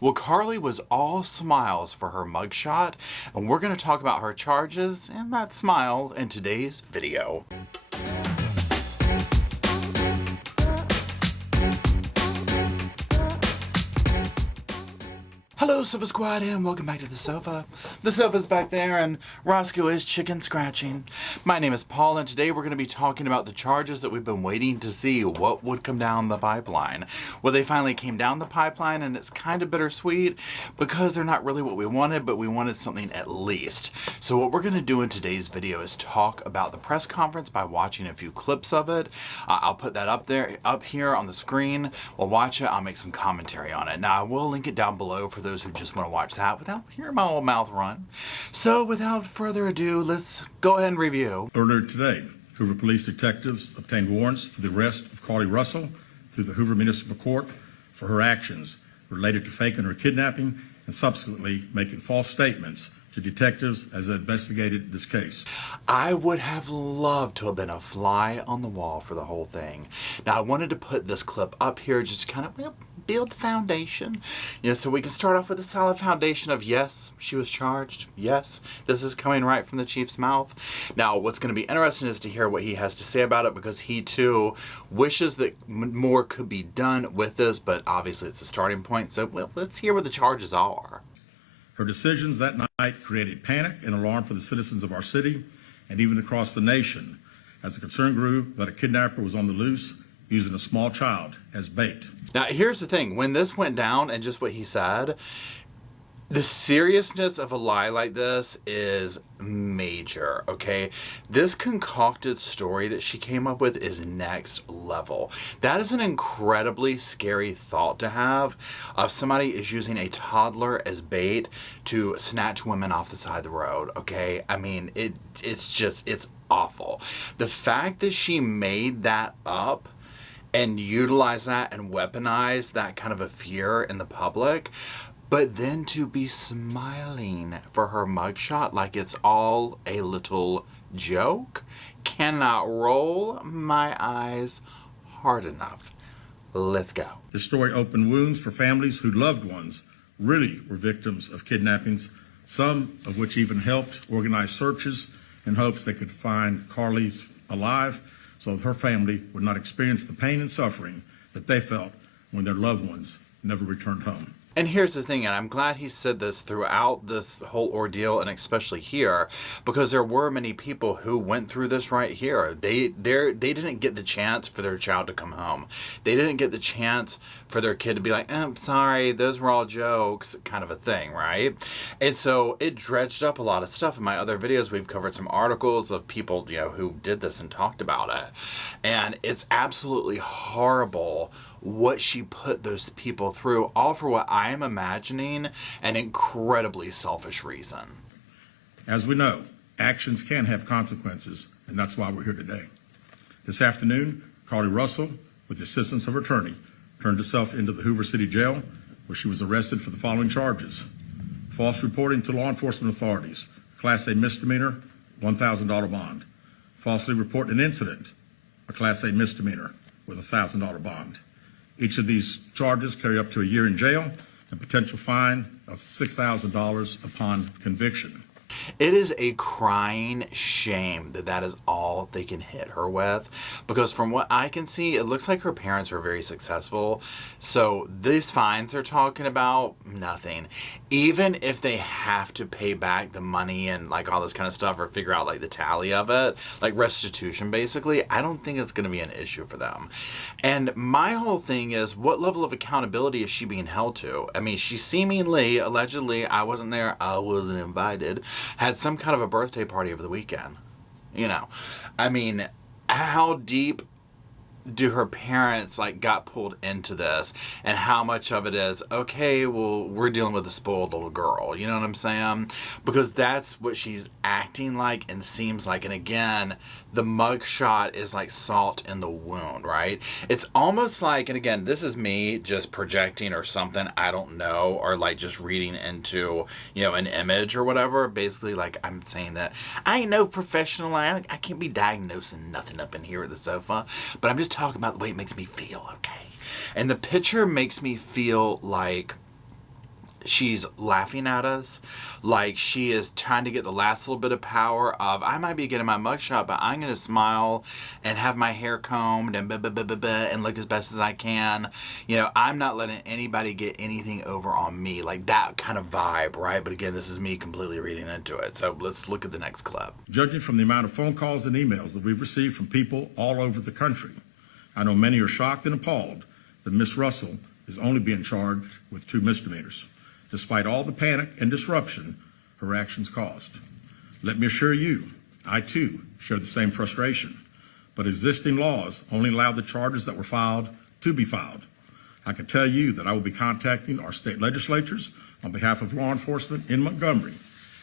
Well, Carlee was all smiles for her mugshot, and we're going to talk about her charges and that smile in today's video. Hello, Sofa Squad, and welcome back to the sofa. The sofa's back there, and Roscoe is chicken scratching. My name is Paul, and today we're going to be talking about the charges that we've been waiting to see what would come down the pipeline. Well, they finally came down the pipeline, and it's kind of bittersweet because they're not really what we wanted, but we wanted something at least. So what we're going to do in today's video is talk about the press conference by watching a few clips of it. I'll put that up here on the screen. We'll watch it. I'll make some commentary on it. Now, I will link it down below for those who just want to watch that without hearing my old mouth run. So without further ado, let's go ahead and review. Earlier today, Hoover police detectives obtained warrants for the arrest of Carlee Russell through the Hoover Municipal Court for her actions related to faking her kidnapping and subsequently making false statements to detectives as they investigated this case. I would have loved to have been a fly on the wall for the whole thing. Now, I wanted to put this clip up here just to kind of build the foundation, so we can start off with a solid foundation of yes, she was charged. Yes, this is coming right from the chief's mouth. Now, what's going to be interesting is to hear what he has to say about it, because he too wishes that more could be done with this, but obviously it's a starting point. So let's hear what the charges are. Her decisions that night created panic and alarm for the citizens of our city and even across the nation as the concern grew that a kidnapper was on the loose using a small child as bait. Now, here's the thing. When this went down and just what he said, the seriousness of a lie like this is major, okay? This concocted story that she came up with is next level. That is an incredibly scary thought to have, of somebody is using a toddler as bait to snatch women off the side of the road, okay? I mean, it's awful. The fact that she made that up and utilized that and weaponized that kind of a fear in the public, but then to be smiling for her mugshot like it's all a little joke, cannot roll my eyes hard enough. Let's go. This story opened wounds for families whose loved ones really were victims of kidnappings, some of which even helped organize searches in hopes they could find Carlee's alive so that her family would not experience the pain and suffering that they felt when their loved ones never returned home. And here's the thing, and I'm glad he said this throughout this whole ordeal, and especially here, because there were many people who went through this right here. They didn't get the chance for their child to come home. They didn't get the chance for their kid to be like, I'm sorry, those were all jokes, kind of a thing, right? And so it dredged up a lot of stuff. In my other videos, we've covered some articles of people, who did this and talked about it. And it's absolutely horrible what she put those people through, all for what I am imagining an incredibly selfish reason. As we know, actions can have consequences, and that's why we're here today. This afternoon, Carlee Russell, with the assistance of her attorney, turned herself into the Hoover City Jail, where she was arrested for the following charges: false reporting to law enforcement authorities, Class A misdemeanor, $1,000 bond; falsely reporting an incident, a Class A misdemeanor with a $1,000 bond. Each of these charges carry up to a year in jail and potential fine of $6,000 upon conviction. It is a crying shame that that is all they can hit her with, because from what I can see, it looks like her parents are very successful. So these fines they're talking about, nothing. Even if they have to pay back the money and like all this kind of stuff, or figure out like the tally of it, like restitution basically, I don't think it's going to be an issue for them. And my whole thing is, what level of accountability is she being held to? I mean, she seemingly, allegedly, I wasn't there, I wasn't invited, had some kind of a birthday party over the weekend. I mean, how deep do her parents got pulled into this, and how much of it is, okay, well, we're dealing with a spoiled little girl, you know what I'm saying? Because that's what she's acting like and seems like. And again, the mugshot is like salt in the wound, right? It's almost like, and again, this is me just projecting or something, I don't know, or just reading into, an image or whatever. Basically, I'm saying that I ain't no professional, I can't be diagnosing nothing up in here at the sofa, but I'm just talking about the way it makes me feel, okay? And the picture makes me feel like she's laughing at us, like she is trying to get the last little bit of power of, I might be getting my mugshot, but I'm going to smile and have my hair combed and and look as best as I can. I'm not letting anybody get anything over on me, like that kind of vibe, right? But again, this is me completely reading into it. So let's look at the next clip. Judging from the amount of phone calls and emails that we've received from people all over the country, I know many are shocked and appalled that Ms. Russell is only being charged with 2 misdemeanors, despite all the panic and disruption her actions caused. Let me assure you, I too share the same frustration, but existing laws only allow the charges that were filed to be filed. I can tell you that I will be contacting our state legislatures on behalf of law enforcement in Montgomery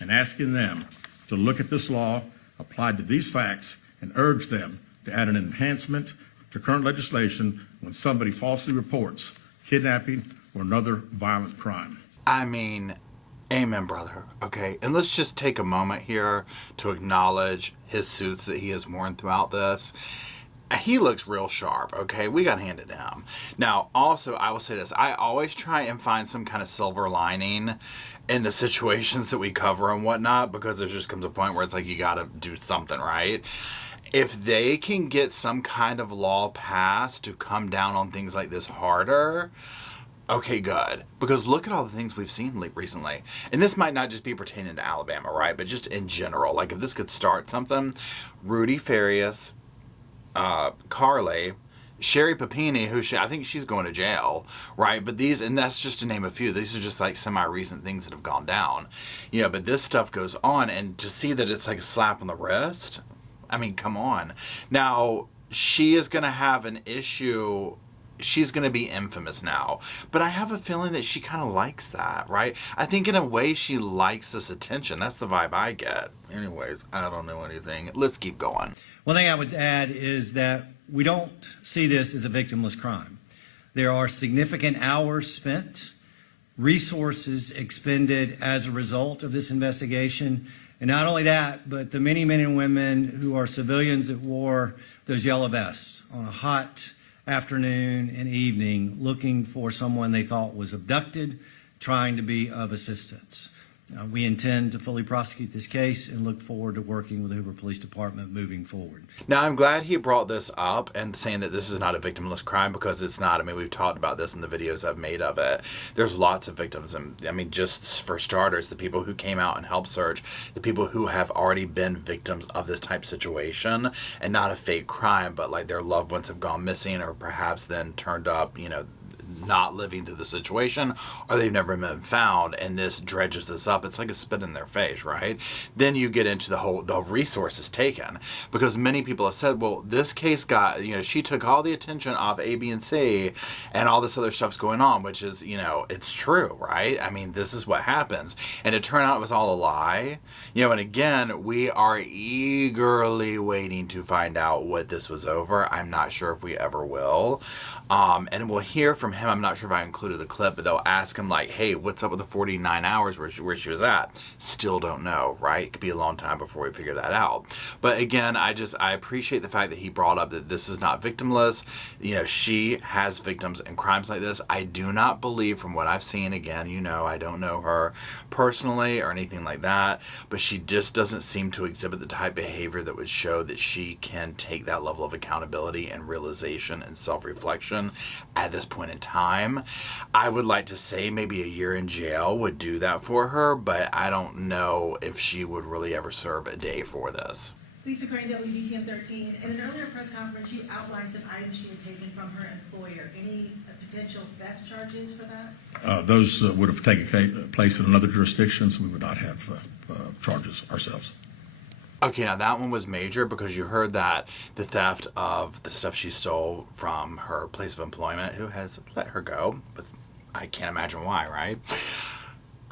and asking them to look at this law applied to these facts and urge them to add an enhancement to current legislation when somebody falsely reports kidnapping or another violent crime. I mean, amen, brother. Okay, and let's just take a moment here to acknowledge his suits that he has worn throughout this. He looks real sharp, okay? We got to hand it down. Now, also, I will say this. I always try and find some kind of silver lining in the situations that we cover and whatnot, because there just comes a point where it's like you got to do something, right? If they can get some kind of law passed to come down on things like this harder, okay, good. Because look at all the things we've seen recently. And this might not just be pertaining to Alabama, right? But just in general. Like, if this could start something, Rudy Farias, Carlee, Sherry Papini, who I think she's going to jail, right? But these, and that's just to name a few. These are just like semi-recent things that have gone down. But this stuff goes on, and to see that it's like a slap on the wrist, I mean, come on. Now, she is going to have an issue. She's going to be infamous now. But I have a feeling that she kind of likes that, right? I think in a way she likes this attention. That's the vibe I get. Anyways, I don't know anything. Let's keep going. One thing I would add is that we don't see this as a victimless crime. There are significant hours spent, resources expended as a result of this investigation. And not only that, but the many men and women who are civilians that wore those yellow vests on a hot afternoon and evening looking for someone they thought was abducted, trying to be of assistance. We intend to fully prosecute this case and look forward to working with the Hoover Police Department moving forward. Now, I'm glad he brought this up and saying that this is not a victimless crime, because it's not. I mean, we've talked about this in the videos I've made of it. There's lots of victims. And I mean, just for starters, the people who came out and helped search, the people who have already been victims of this type of situation, and not a fake crime, but like their loved ones have gone missing or perhaps then turned up, not living through the situation, or they've never been found, and this dredges this up. It's like a spit in their face, right? Then you get into the resources taken, because many people have said, well, this case got, she took all the attention off A, B, and C, and all this other stuff's going on, which is, it's true, right? I mean, this is what happens. And it turned out it was all a lie. And again, we are eagerly waiting to find out what this was over. I'm not sure if we ever will. And we'll hear from him. I'm not sure if I included the clip, but they'll ask him like, hey, what's up with the 49 hours where she was at? Still don't know, right? It could be a long time before we figure that out. But again, I appreciate the fact that he brought up that this is not victimless. She has victims in crimes like this. I do not believe, from what I've seen, again, I don't know her personally or anything like that, but she just doesn't seem to exhibit the type of behavior that would show that she can take that level of accountability and realization and self-reflection at this point in time. I would like to say maybe a year in jail would do that for her, but I don't know if she would really ever serve a day for this. Lisa Crane, WBTN 13. In an earlier press conference, you outlined some items she had taken from her employer. Any potential theft charges for that? Those would have taken place in another jurisdiction, so we would not have charges ourselves. Okay, now that one was major, because you heard that the theft of the stuff she stole from her place of employment, who has let her go, but I can't imagine why, right?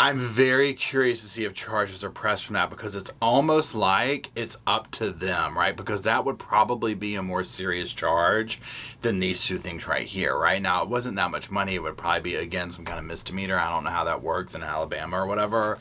I'm very curious to see if charges are pressed from that, because it's almost like it's up to them, right? Because that would probably be a more serious charge than these two things right here, right? Now, it wasn't that much money. It would probably be, again, some kind of misdemeanor. I don't know how that works in Alabama or whatever.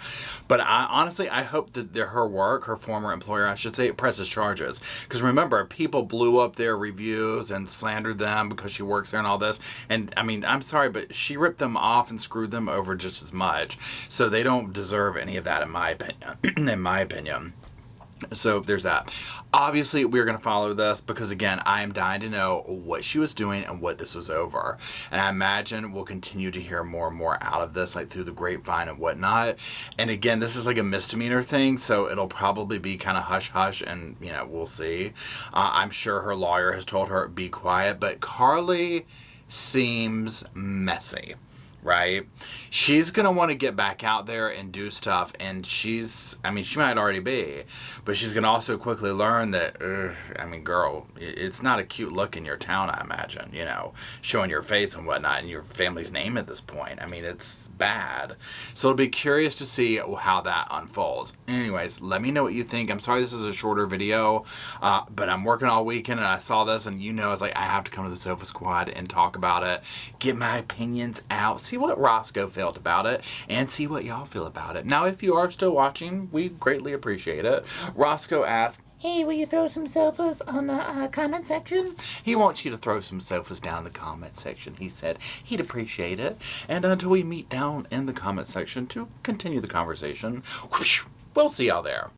But honestly, I hope that her former employer, I should say, presses charges. Because remember, people blew up their reviews and slandered them because she works there and all this. And, I mean, I'm sorry, but she ripped them off and screwed them over just as much. So they don't deserve any of that, in my opinion. So there's that. Obviously, we're going to follow this because, again, I am dying to know what she was doing and what this was over. And I imagine we'll continue to hear more and more out of this, like through the grapevine and whatnot. And again, this is like a misdemeanor thing, so it'll probably be kind of hush-hush, and, you know, we'll see. I'm sure her lawyer has told her, be quiet, but Carlee seems messy. Right? She's going to want to get back out there and do stuff, and she might already be, but she's going to also quickly learn that, girl, it's not a cute look in your town, I imagine, you know, showing your face and whatnot, and your family's name at this point. I mean, it's bad. So it'll be curious to see how that unfolds. Anyways, let me know what you think. I'm sorry this is a shorter video, but I'm working all weekend, and I saw this, and I was like, I have to come to the Sofa Squad and talk about it, get my opinions out, see what Roscoe felt about it, and see what y'all feel about it. Now, if you are still watching, we greatly appreciate it. Roscoe asked, hey, will you throw some sofas on the comment section? He wants you to throw some sofas down in the comment section. He said he'd appreciate it. And until we meet down in the comment section to continue the conversation, we'll see y'all there.